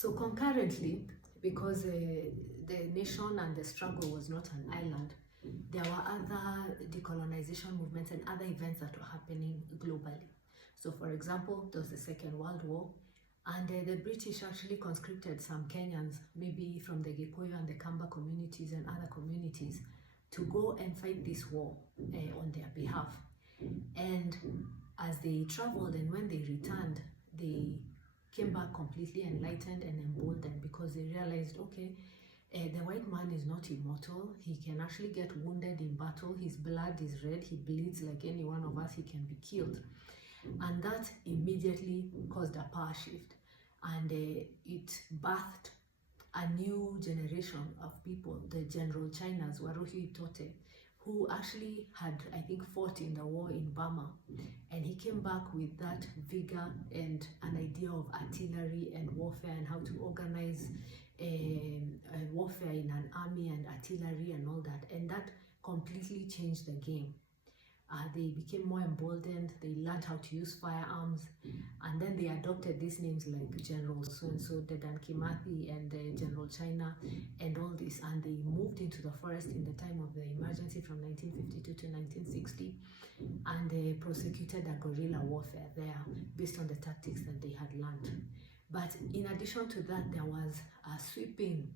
So concurrently, because the nation and the struggle was not an island, there were other decolonization movements and other events that were happening globally. So for example, there was the Second World War, and the British actually conscripted some Kenyans, maybe from the Gikuyu and the Kamba communities and other communities, to go and fight this war on their behalf. And as they traveled and when they returned, they came back completely enlightened and emboldened, because they realized, okay, the white man is not immortal. He can actually get wounded in battle. His blood is red. He bleeds like any one of us. He can be killed. And that immediately caused a power shift. And it birthed a new generation of people, the General Chinas, Waruhi Tote, who actually had, I think, fought in the war in Burma. And he came back with that vigor and an idea of artillery and warfare and how to organize warfare in an army and artillery and all that. And that completely changed the game. They became more emboldened, they learned how to use firearms, and then they adopted these names like General so-and-so, Dedan Kimathi and General China and all this, and they moved into the forest in the time of the emergency from 1952 to 1960, and they prosecuted a guerrilla warfare there based on the tactics that they had learned. But in addition to that, there was a sweeping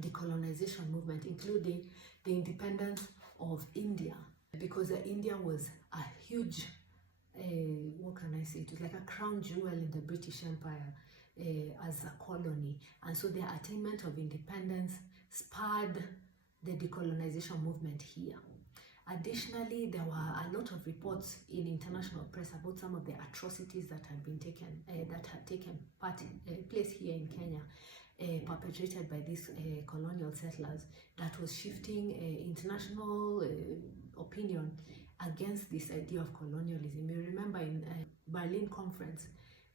decolonization movement, including the independence of India, because India was a huge, what can I say, it was like a crown jewel in the British Empire as a colony. And so their attainment of independence spurred the decolonization movement here. Additionally, there were a lot of reports in international press about some of the atrocities that had been taken, place here in Kenya, perpetrated by these colonial settlers, that was shifting international opinion against this idea of colonialism. You remember in Berlin Conference,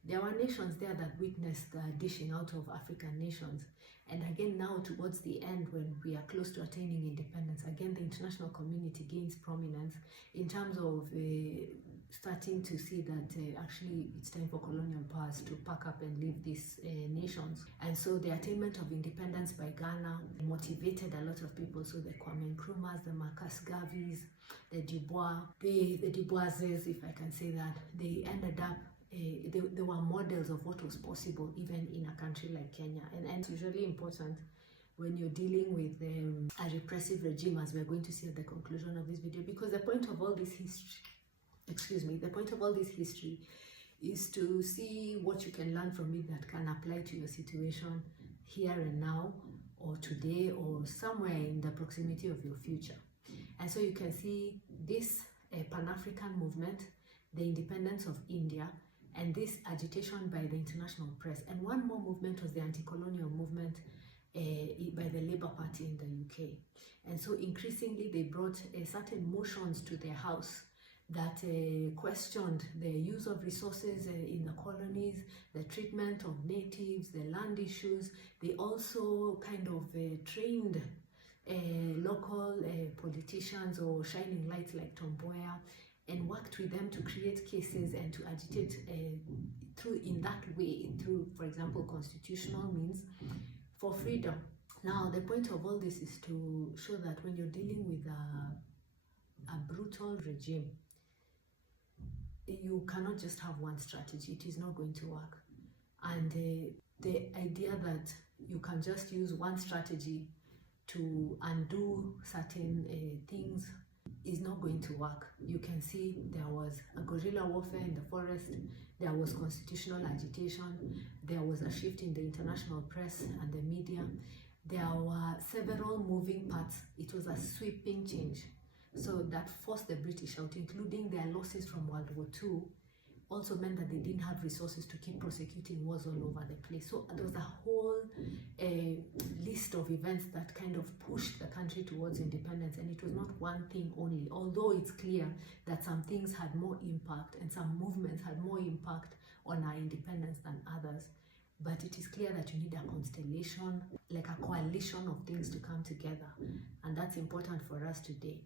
there were nations there that witnessed the dishing out of African nations. And again, now towards the end, when we are close to attaining independence, again, the international community gains prominence in terms of starting to see that actually it's time for colonial powers to pack up and leave these nations. And so the attainment of independence by Ghana motivated a lot of people. So the Kwame Nkrumahs, the Marcus Garveys, the Duboises, if I can say that, they ended up they were models of what was possible even in a country like Kenya. And it's usually important when you're dealing with a repressive regime, as we're going to see at the conclusion of this video, because the point of all this history, is to see what you can learn from it that can apply to your situation here and now, or today, or somewhere in the proximity of your future. And so you can see this Pan-African movement, the independence of India, and this agitation by the international press. And one more movement was the anti-colonial movement by the Labour Party in the UK. And so increasingly they brought certain motions to their house that questioned the use of resources in the colonies, the treatment of natives, the land issues. They also kind of trained local politicians or shining lights like Tom Mboya, and worked with them to create cases and to agitate in that way, through, for example, constitutional means, for freedom. Now, the point of all this is to show that when you're dealing with a brutal regime, you cannot just have one strategy. It is not going to work. And the idea that you can just use one strategy to undo certain things is not going to work. You can see there was a guerrilla warfare in the forest, there was constitutional agitation, there was a shift in the international press and the media, there were several moving parts. It was a sweeping change. So that forced the British out, including their losses from World War II, also meant that they didn't have resources to keep prosecuting wars all over the place. So there was a whole list of events that kind of pushed the country towards independence, and it was not one thing only, although it's clear that some things had more impact and some movements had more impact on our independence than others. But it is clear that you need a constellation, like a coalition of things to come together, and that's important for us today.